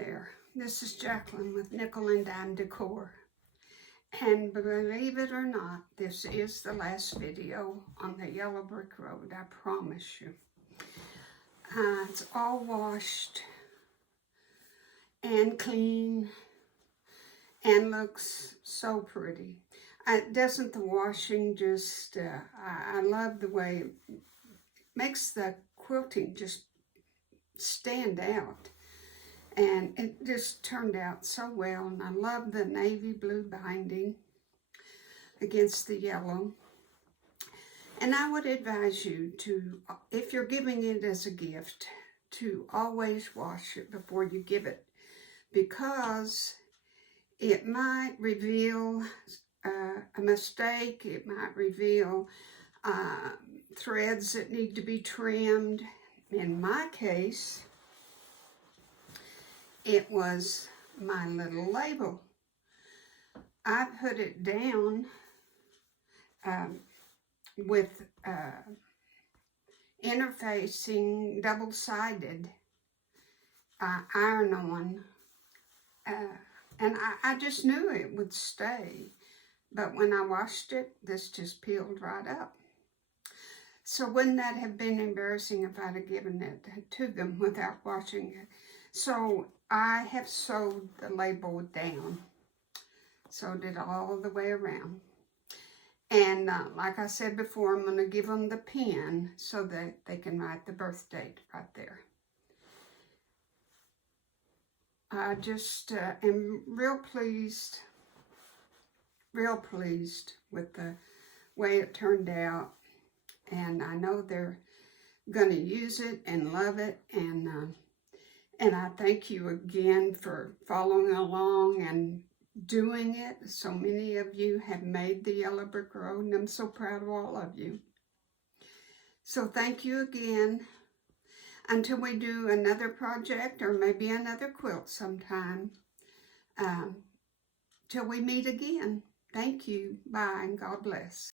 There, this is Jacqueline with Nickel and Dime Decor, and believe it or not, this is the last video on the yellow brick road, I promise you. It's all washed and clean and looks so pretty. Doesn't the washing just, I love the way it makes the quilting just stand out. And it just turned out so well, and I love the navy blue binding against the yellow. And I would advise you to, if you're giving it as a gift, to always wash it before you give it, because it might reveal a mistake, it might reveal threads that need to be trimmed. In my case, it was my little label. I put it down with interfacing double-sided iron-on, and I just knew it would stay. But when I washed it, this just peeled right up. So wouldn't that have been embarrassing if I'd have given it to them without washing it? So I have sewed the label down, sewed it all the way around. And like I said before, I'm going to give them the pen so that they can write the birth date right there. I just am real pleased with the way it turned out. And I know they're going to use it and love it. And I thank you again for following along and doing it. So many of you have made the yellow brick road, and I'm so proud of all of you. So thank you again. Until we do another project or maybe another quilt sometime, till we meet again. Thank you. Bye, and God bless.